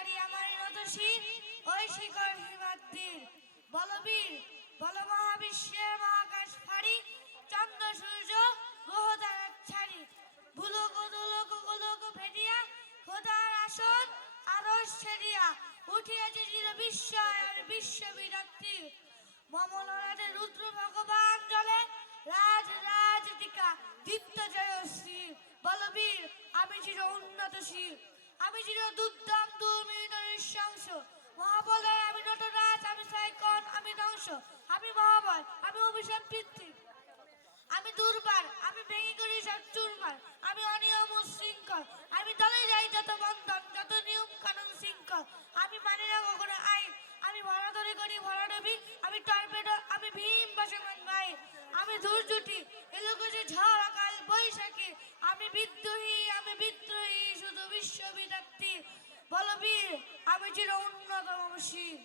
নারী আমার নত শির, ওই শিকড় হিমাদ্রির বলবীর, বল মহাবিশ্বের মহাকাশ ফাড়ি, চন্দ্র সূর্য গ্রহ তারার ছাড়ি, ভুলোক দুলোক গোলোক ভেদিয়া খোদার আসন আরশ ছেড়িয়া উঠিয়াছে চির বিস্ময় আর বিশ্ববিরক্তি। মমলরাতে রুদ্র ভগবান জলে রাজ রাজ টিকা দীপ্ত জয়শ্রী। বলবীর আমি চির উন্নতশীল, আমি চির দুর্দম দুর্মিত নৃশংস। মহাবলয় আমি নটরাজ, আমি সাইকন, আমি ধ্বংস, আমি মহাবল, আমি অভিশাপ পিতৃ, আমি দুর্বার, আমি ভেঙে করি সব চুরমার, আমি অনিয়ম উশৃঙ্খল, আমি দলে যাই যত বন্ধন, যত নিয়ম কানুন শৃঙ্খল, আমি মানি না কখনো আইন, আমি ভরাধরি করি ভরাডবি, আমি টর্পেডো, আমি ভীম বসমান ভাই, আমি ধূর্জুটি এলোকেশে ঝড় অকাল বৈশাখী, আমি বিদ্রোহী শুধু বিশ্ববিদাত্রী। বলবীর আমি চির উন্নতম শির।